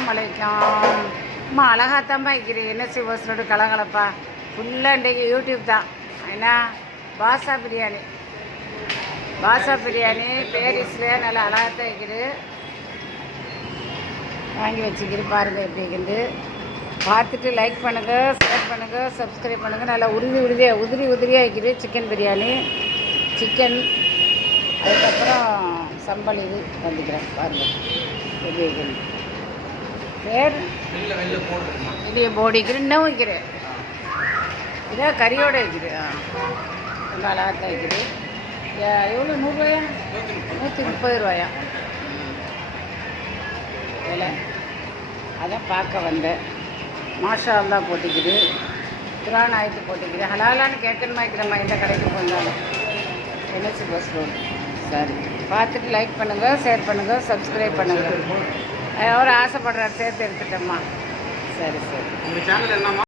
அஸ்ஸலாமு அலைக்கும். அம்மா அழகாத்தாம்மா வைக்கிறேன். என்ன சிவசோடு கலகலப்பா ஃபுல்லாக இன்றைக்கு யூடியூப் தான். ஏன்னா பாசா பிரியாணி பேரிஸில் நல்லா அழகாத்தான் வைக்கிது. வாங்கி வச்சுக்கிது பாருங்கள் எப்படி இருக்குது. பார்த்துட்டு லைக் பண்ணுங்கள், ஷேர் பண்ணுங்கள், சப்ஸ்கிரைப் பண்ணுங்கள். நல்லா உதிரியாக வைக்கிது. சிக்கன் பிரியாணி, சிக்கன், அதுக்கப்புறம் சம்பல் இது வந்துக்கிறேன் பாருங்கள் எப்படி வைக்கிறேன். வேறு வெளியே போடிக்கிறேன், இன்னும் வைக்கிறேன். இதே கறியோடு வைக்குது. ரொம்ப அழகாத்தான் வைக்குது. எவ்வளோ 100 ரூபாயா? 130 ரூபாயா விலை. அதான் பார்க்க வந்தேன். மாஷா அல்லாஹ் போட்டிக்குது. குரான் ஆயத்து போட்டிக்குது. ஹலாலான்னு கேட்கணுமா இருக்கிறம்மா எந்த கடைக்கு போனாலும். NH bus road. சரி, பார்த்துட்டு லைக் பண்ணுங்கள், ஷேர் பண்ணுங்கள், சப்ஸ்கிரைப் பண்ணுங்கள். அவர் ஆசைப்படுறாரு சேர்த்து எடுத்துட்டோம்மா. சரி. உங்கள் சேனல் என்னம்மா?